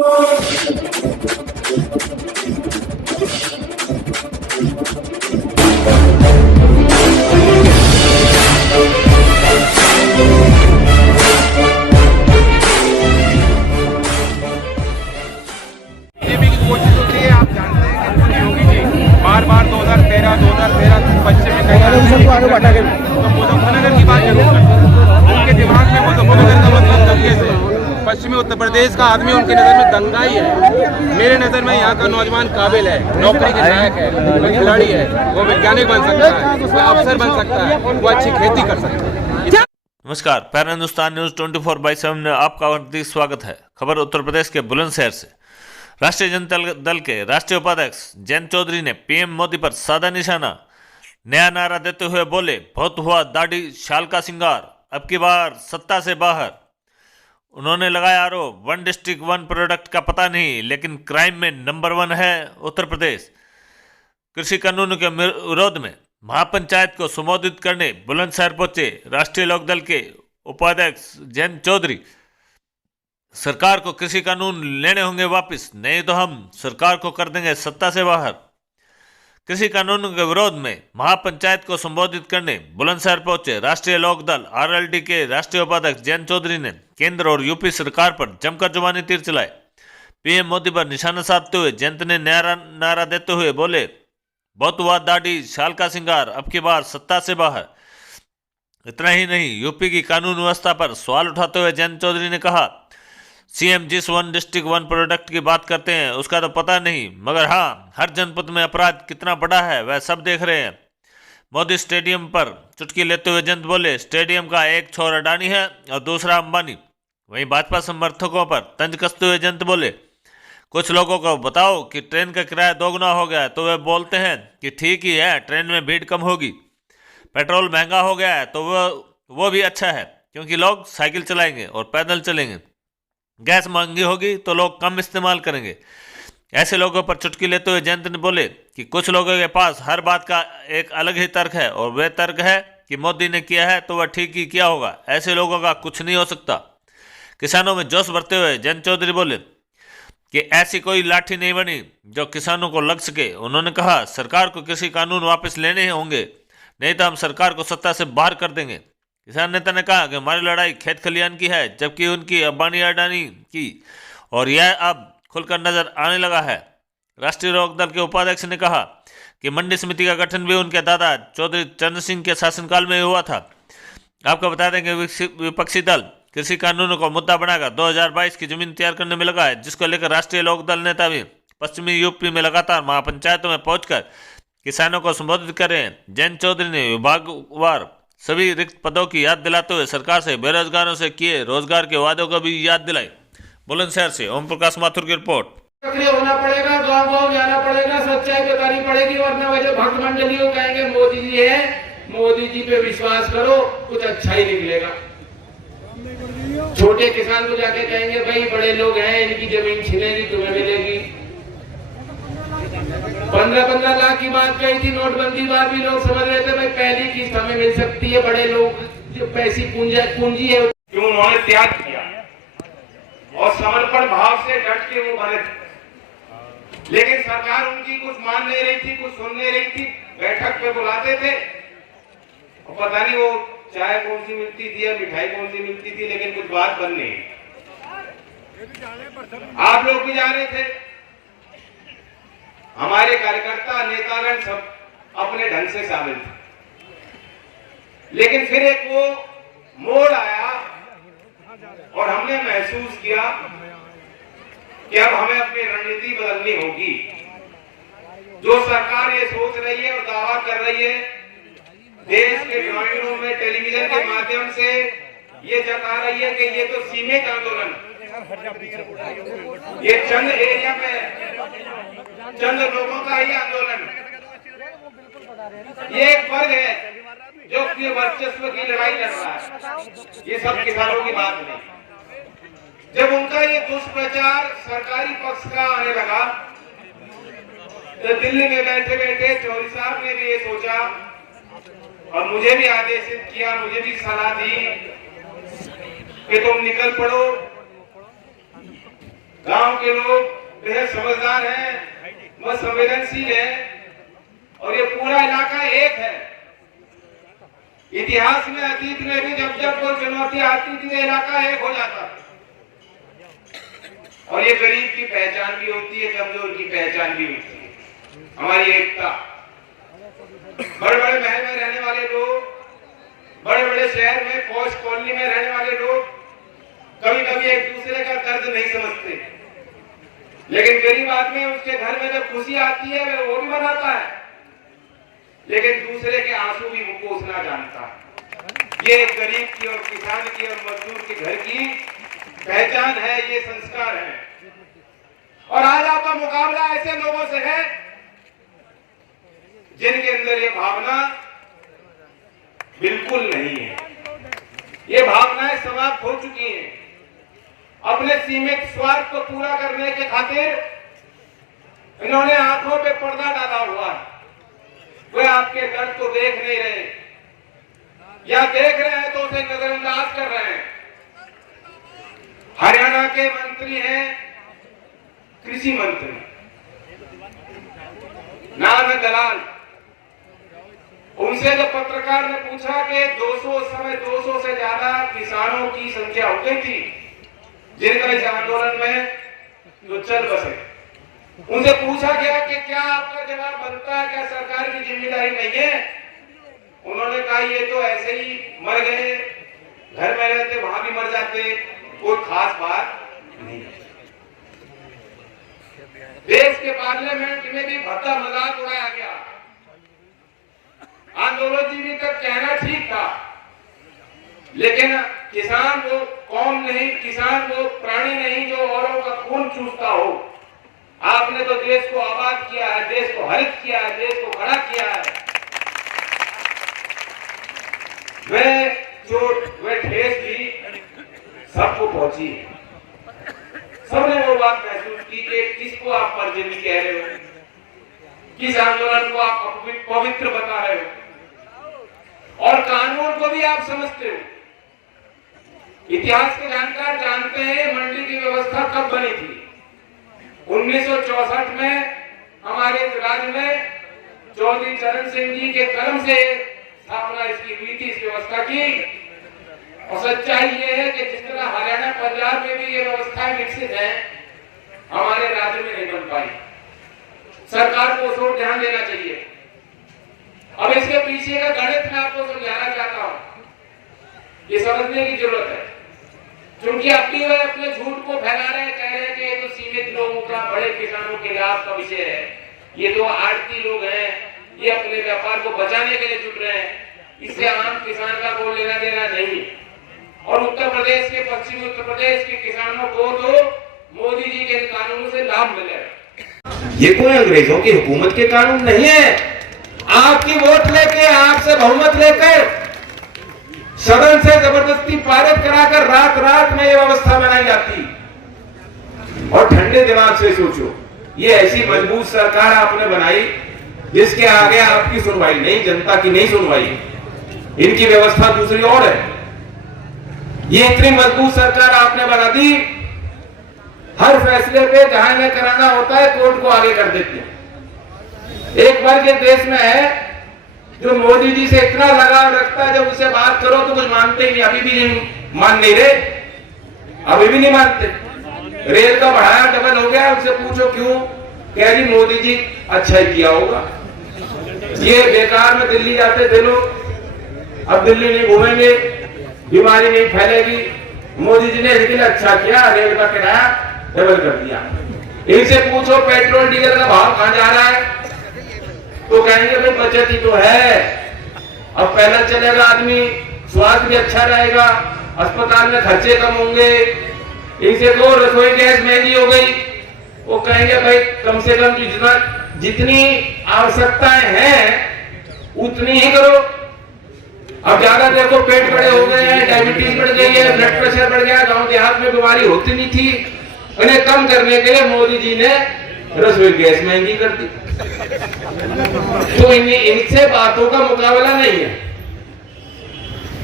बार 2013 पश्चिम में तो मुजफ्फरनगर की बात जरूर करते हैं। उनके दिमाग में मुजफ्फरनगर का मतलब दंगे से, पश्चिमी उत्तर प्रदेश का आदमी उनकी नज़र में दंगा ही है। मेरे नज़र में यहाँ का नौजवान काबिल है, नौकरी के लायक है, वो खिलाड़ी है, वो वैज्ञानिक बन सकता है, वो अफसर बन सकता है, वो अच्छी खेती कर सकता है। नमस्कार, पैरा हिंदुस्तान न्यूज 24/7 में आपका हार्दिक स्वागत है। खबर उत्तर प्रदेश के बुलंदशहर से। राष्ट्रीय जनता दल के राष्ट्रीय उपाध्यक्ष जयंत चौधरी ने पीएम मोदी पर साधा निशाना, नया नारा देते हुए बोले, बहुत हुआ दाढ़ी शाल का सिंगार, अब की बार सत्ता से बाहर। उन्होंने लगाया आरोप, वन डिस्ट्रिक्ट वन प्रोडक्ट का पता नहीं, लेकिन क्राइम में नंबर 1 है उत्तर प्रदेश। कृषि कानून के विरोध में महापंचायत को संबोधित करने बुलंदशहर पहुंचे राष्ट्रीय लोकदल के उपाध्यक्ष जयंत चौधरी। सरकार को कृषि कानून लेने होंगे वापस, नहीं तो हम सरकार को कर देंगे सत्ता से बाहर। कृषि कानून के विरोध में महापंचायत को संबोधित करने बुलंदशहर पहुंचे राष्ट्रीय लोकदल आरएलडी के राष्ट्रीय उपाध्यक्ष जयंत चौधरी ने केंद्र और यूपी सरकार पर जमकर जुबानी तीर चलाए। पीएम मोदी पर निशाना साधते हुए जयंत ने नारा देते हुए बोले, बहुत हुआ दाढ़ी शाल का सिंगार, अब की बार सत्ता से बाहर। इतना ही नहीं, यूपी की कानून व्यवस्था पर सवाल उठाते हुए जयंत चौधरी ने कहा, सीएम जिस वन डिस्ट्रिक्ट वन प्रोडक्ट की बात करते हैं उसका तो पता नहीं, मगर हाँ, हर जनपद में अपराध कितना बड़ा है वह सब देख रहे हैं। मोदी स्टेडियम पर चुटकी लेते हुए जयंत बोले, स्टेडियम का एक छोर अडानी है और दूसरा अंबानी। वहीं भाजपा समर्थकों पर तंज कसते हुए जयंत बोले, कुछ लोगों को बताओ कि ट्रेन का किराया 2 गुना हो गया है तो वे बोलते हैं कि ठीक ही है, ट्रेन में भीड़ कम होगी। पेट्रोल महंगा हो गया है तो वो भी अच्छा है, क्योंकि लोग साइकिल चलाएंगे और पैदल चलेंगे। गैस महंगी होगी तो लोग कम इस्तेमाल करेंगे। ऐसे लोगों पर चुटकी लेते हुए जयंत ने बोले कि कुछ लोगों के पास हर बात का एक अलग ही तर्क है और वह तर्क है कि मोदी ने किया है तो वह ठीक ही किया होगा। ऐसे लोगों का कुछ नहीं हो सकता। किसानों में जोश भरते हुए जयंत चौधरी बोले कि ऐसी कोई लाठी नहीं बनी जो किसानों को लग सके। उन्होंने कहा, सरकार को कृषि कानून वापस लेने होंगे, नहीं तो हम सरकार को सत्ता से बाहर कर देंगे। किसान नेता ने कहा कि हमारी लड़ाई खेत खलियान की है, जबकि उनकी अंबानी अडानी की, और यह अब खुलकर नजर आने लगा है। राष्ट्रीय लोकदल के उपाध्यक्ष ने कहा कि मंडी समिति का गठन भी उनके दादा चौधरी चरण सिंह के शासनकाल में हुआ था। आपको बता दें कि विपक्षी दल कृषि कानूनों को मुद्दा बनाकर 2022 की जमीन तैयार करने में लगा है, जिसको लेकर राष्ट्रीय लोकदल नेता भी पश्चिमी यूपी में लगातार महापंचायतों में पहुंचकर किसानों को संबोधित कर रहे हैं। जयंत चौधरी ने विभागवार सभी रिक्त पदों की याद दिलाते हुए सरकार से बेरोजगारों से किए रोजगार के वादों को भी याद दिलाई। बुलंदशहर से ओम प्रकाश माथुर की रिपोर्ट। सक्रिय होना पड़ेगा, गांव-गांव जाना पड़ेगा, सच्चाई बतानी पड़ेगी, वरना वह जो भक्त मंडली को कहेंगे मोदी जी है, मोदी जी पे विश्वास करो, कुछ अच्छा ही निकलेगा। छोटे किसान को जाके कहेंगे भाई बड़े लोग हैं, इनकी जमीन छिनेगी तुम्हें मिलेगी। 15-15 लाख की बात कही थी नोटबंदी बार भी लोग समझ रहे थे भाई पहली किस्त हमें मिल सकती है, बड़े लोग जो पैसी पूंजी है क्यों उन्होंने त्याग किया और समर्पण भाव से डट के वो बने। लेकिन सरकार उनकी कुछ मान नहीं रही थी, कुछ सुन नहीं रही थी। बैठक पे बुलाते थे और पता नहीं वो चाय कौन सी मिलती थी या मिठाई कौन सी मिलती थी, लेकिन कुछ बात बन नहीं। आप लोग भी जाने थे, हमारे कार्यकर्ता नेतागण सब अपने ढंग से शामिल थे, लेकिन फिर एक वो मोड़ आया और हमने महसूस किया कि अब हमें अपनी रणनीति बदलनी होगी। जो सरकार ये सोच रही है और दावा कर रही है, देश के ड्राइंग रूम में टेलीविजन के माध्यम से ये जता रही है कि ये तो सीमित आंदोलन, ये चंद एरिया में चंद लोगों का ही आंदोलन, ये एक वर्ग है जो अपने वर्चस्व की लड़ाई लड़ रहा है, ये सब किसानों की बात नहीं। जब उनका ये दुष्प्रचार सरकारी पक्ष का आने लगा तो दिल्ली में बैठे बैठे चौधरी साहब ने भी ये सोचा और मुझे भी आदेशित किया, मुझे भी सलाह दी कि तुम निकल पड़ो गांव के लोग बेहद समझदार हैं, वह संवेदनशील है और ये पूरा इलाका एक है। इतिहास में अतीत में भी जब जब कोई चुनौती आती थी ये इलाका एक हो जाता और ये गरीब की पहचान भी होती है, कमजोर की पहचान भी होती है, हमारी एकता। बड़े बड़े महल में रहने वाले लोग, बड़े बड़े शहर में पॉश कॉलोनी में रहने वाले लोग कभी कभी एक दूसरे का दर्द नहीं समझते, लेकिन गरीब आदमी उसके घर में जब खुशी आती है वो भी मनाता है, लेकिन दूसरे के आंसू भी वो पोंछना जानता है। ये गरीब की और किसान की और मजदूर के घर की पहचान है, ये संस्कार है। और आज आपका मुकाबला ऐसे लोगों से है जिनके अंदर ये भावना बिल्कुल नहीं है। ये भावनाएं समाप्त हो चुकी हैं। अपने सीमित स्वार्थ को पूरा करने के खातिर इन्होंने आंखों पे पर्दा डाला हुआ है। वे आपके दर्द को देख नहीं रहे, या देख रहे हैं तो उसे नजरअंदाज कर रहे हैं। हरियाणा के मंत्री हैं कृषि मंत्री, नाम है दलाल। उनसे जब पत्रकार ने पूछा कि 200 से ज्यादा किसानों की संख्या हो गई थी जिनका इस आंदोलन में तो चल बसे, उनसे पूछा गया कि क्या आपका जवाब बनता है, क्या सरकार की जिम्मेदारी नहीं है? उन्होंने कहा ये तो ऐसे ही मर गए, घर में रहते वहां भी मर जाते, कोई खास बात नहीं। देश के पार्लियामेंट में भी भद्दा मजाक उड़ाया गया। आंदोलन जी तक कहना ठीक था, लेकिन किसान वो कौम नहीं, किसान वो प्राणी नहीं जो औरों का खून चूसता हो। आपने तो देश को आबाद किया है, देश को हरित किया है, देश को खड़ा किया है। वह चोट, वह ठेस भी सबको पहुंची है। सबने वो बात महसूस की कि किसको आप परजनी कह रहे हो, किस आंदोलन को आप पवित्र बता रहे हो, और कानून को भी आप समझते हो। इतिहास के जानकार जानते हैं मंडी की व्यवस्था कब बनी थी। 1964 में हमारे राज्य में चौधरी चरण सिंह जी के कलम से स्थापना इसकी हुई थी, इस व्यवस्था की। और सच्चाई ये है कि जिस तरह हरियाणा पंजाब में भी ये व्यवस्थाएं विकसित है, हमारे राज्य में नहीं बन पाई। सरकार को उस ओर ध्यान देना चाहिए। अब इसके पीछे का गणित मैं आपको समझाना चाहता हूं, ये समझने की जरूरत है, क्योंकि अब भी वह अपने झूठ को फैला रहे हैं, कह रहे हैं कि ये तो सीमित लोगों का, बड़े किसानों के लाभ का विषय है, ये तो आड़ती लोग हैं, ये अपने व्यापार को बचाने के लिए जुट रहे हैं, इससे आम किसान का कोई लेना देना नहीं। और उत्तर प्रदेश के, पश्चिमी उत्तर प्रदेश के किसानों को तो मोदी जी के कानूनों से लाभ मिलेगा। ये कोई अंग्रेजों की हुकूमत के कानून नहीं है। आपकी वोट लेके, आपसे बहुमत लेकर सदन से जबरदस्ती पारित कराकर रात रात में ये व्यवस्था बनाई जाती। और ठंडे दिमाग से सोचो, ये ऐसी मजबूत सरकार आपने बनाई जिसके आगे आपकी सुनवाई नहीं, जनता की नहीं सुनवाई, इनकी व्यवस्था दूसरी और है। ये इतनी मजबूत सरकार आपने बना दी, हर फैसले पे जहां में कराना होता है कोर्ट को आगे कर देते हैं। एक वर्ग के देश में है जो मोदी जी से इतना लगाव रखता है, जब उनसे बात करो तो कुछ मानते ही नहीं। अभी भी नहीं मान नहीं रहे, अभी भी नहीं मानते। रेल का बढ़ाया डबल हो गया, उनसे पूछो क्यों, कह जी मोदी जी अच्छा ही किया होगा। ये बेकार में दिल्ली जाते थे लोग, अब दिल्ली नहीं घूमेंगे, बीमारी नहीं फैलेगी, मोदी जी ने लेकिन अच्छा किया, रेल का किराया डबल कर दिया। इनसे पूछो पेट्रोल डीजल का भाव कहां जा रहा है, तो कहेंगे भाई बचत ही तो है, अब पैदल चलेगा आदमी, स्वास्थ्य भी अच्छा रहेगा, अस्पताल में खर्चे कम होंगे। इनसे तो रसोई गैस महंगी हो गई, वो कहेंगे भाई कम से कम जितनी आवश्यकताएं हैं उतनी ही करो। अब ज्यादा देखो पेट बड़े हो गए हैं, डायबिटीज बढ़ गई है, ब्लड प्रेशर बढ़ गया, गांव देहात में बीमारी होती नहीं थी, उन्हें कम करने के लिए मोदी जी ने रसोई गैस महंगी कर दी। तो इनसे बातों का मुकाबला नहीं है।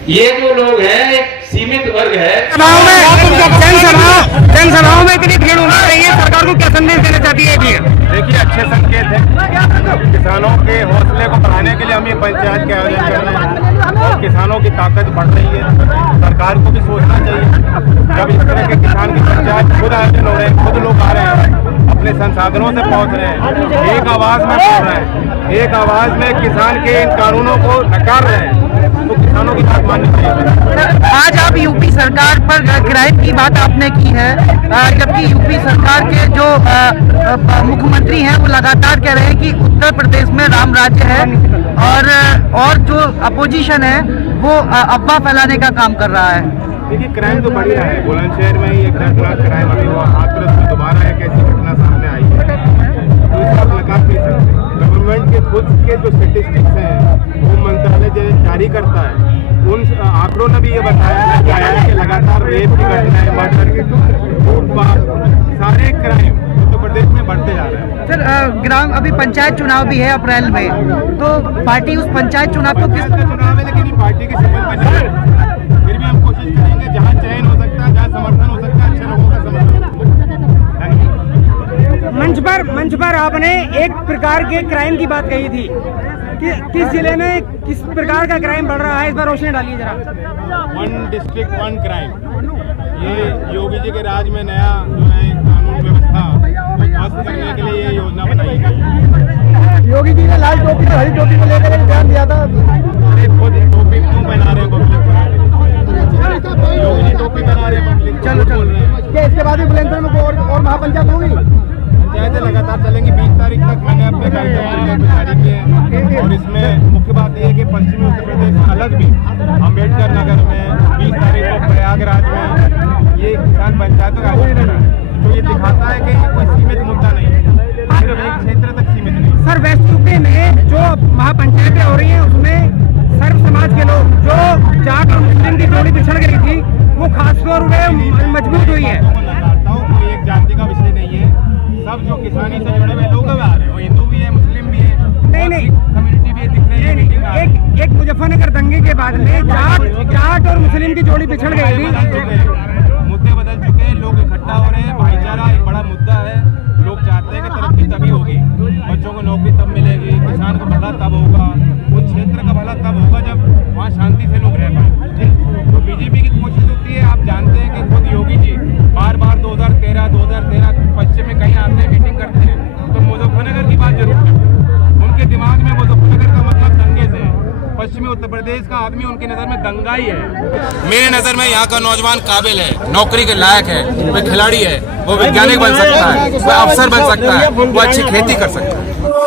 ये जो लोग हैं एक सीमित वर्ग है। जनसभाओं में इतनी भीड़ उमड़ रही है, सरकार को क्या संदेश देना चाहती है? देखिए, अच्छे संकेत है। किसानों के हौसले को बढ़ाने के लिए हम ये पंचायत के आयोजन कर रहे हैं और किसानों की ताकत बढ़ रही है। सरकार को भी सोचना चाहिए, जब इस तरह के किसान की पंचायत खुद आयोजन हो रहे हैं, खुद लोग आ रहे हैं, अपने संसाधनों से पहुंच रहे हैं, एक आवाज में बोल रहे हैं, एक आवाज में किसान के इन कानूनों को नकार रहे हैं, तो किसानों की बात माननी चाहिए। आज आप यूपी सरकार पर क्राइम की बात आपने की है, जबकि यूपी सरकार के जो मुख्यमंत्री हैं वो लगातार कह रहे हैं कि उत्तर प्रदेश में राम राज्य है, और जो अपोजिशन है वो अफवाह फैलाने का काम कर रहा है। देखिए, क्राइम तो बढ़ ही रहा है। बुलंदशहर में ही एक दर्दनाक क्राइम अभी हुआ, हाथरस में दोबारा एक ऐसी घटना सामने आई है, तो इसका आप नकार नहीं सकते। गवर्नमेंट के खुद के जो स्टेटिस्टिक्स हैं, होम मंत्रालय जो जारी करता है, उन आंकड़ों ने भी ये बताया है कि लगातार रेप की घटनाएं, मर्डर की, लूटपाट, सारे क्राइम उत्तर प्रदेश में बढ़ते जा रहे हैं। सर, ग्राम अभी पंचायत चुनाव भी है अप्रैल में, तो पार्टी उस पंचायत चुनाव को किस चुनाव है, लेकिन ये पार्टी की समझ में नहीं है। फिर भी हम कोशिश करेंगे, जहाँ चयन हो सकता है, जहाँ समर्थन हो सकता है, अच्छे लोगों का समर्थन। मंच पर आपने एक प्रकार के क्राइम की बात कही थी कि किस जिले में किस प्रकार का क्राइम बढ़ रहा है, इस पर रोशनी डालिए जरा। 1 डिस्ट्रिक्ट 1 क्राइम, ये योगी जी के राज में नया जो है कानून व्यवस्था ध्वस्त करने के लिए ये योजना बनाई गई। योगी जी ने लाल टोपी और हरी टोपी को लेकर एक बयान दिया था। अरे खुद टोपी क्यों पहना रहे पब्लिक? योगी जी टोपी पहना रहे पब्लिक, चलो बोल रहे हैं। क्या इसके बाद भी बुलंदशहर में और महापंचायत होगी? पंचायतें लगातार चलेंगी। 20 तारीख तक मैंने अपने कार्यक्रम जारी किए हैं, और इसमें मुख्य बात यह है कि पश्चिमी उत्तर प्रदेश में अलग भी अम्बेडकर नगर में 20 तारीख को प्रयागराज में ये किसान पंचायतों का आयोजन कर रहा है, तो ये दिखाता है कि ये कोई सीमित मुद्दा नहीं है, सिर्फ एक क्षेत्र तक सीमित नहीं। सर, वेस्ट यूपी में जो महापंचायतें हो रही हैं उसमें सर्व समाज के लोग, जो जाट और मुस्लिम की जोड़ी बिछड़ गई थी, वो खासतौर पे मजबूत हुई है। कोई एक जाति का विषय नहीं है, सब जो किसानी से जुड़े हुए लोग आ रहे हैं, वो हिंदू भी है, मुस्लिम भी है, नहीं कम्युनिटी भी दिख रही है। एक मुजफ्फरनगर दंगे के बाद में जाट और मुस्लिम की जोड़ी बिछड़ गई थी। मुद्दे बदल चुके हैं, लोग इकट्ठा हो रहे हैं, भाईचारा एक बड़ा मुद्दा है। लोग चाहते हैं कि तरक्की तभी होगी, बच्चों को नौकरी तब मिलेगी, किसान को भला तब होगा, उस क्षेत्र का भला तब होगा जब वहाँ शांति से लोग रह पाए। तो बीजेपी की कोशिश होती है, आप जानते हैं कि खुद योगी जी बार 2013 पश्चिम में कहीं आते हैं, मीटिंग करते हैं, तो मुजफ्फरनगर की बात जरूर करते हैं। उनके दिमाग में मुजफ्फरनगर का मतलब दंगे से है। पश्चिमी उत्तर प्रदेश का आदमी उनकी नज़र में दंगाई है। मेरी नज़र में यहाँ का नौजवान काबिल है, नौकरी के लायक है, वो खिलाड़ी है, वो वैज्ञानिक बन सकता है, वो अफसर बन सकता है, वो अच्छी खेती कर सकता है।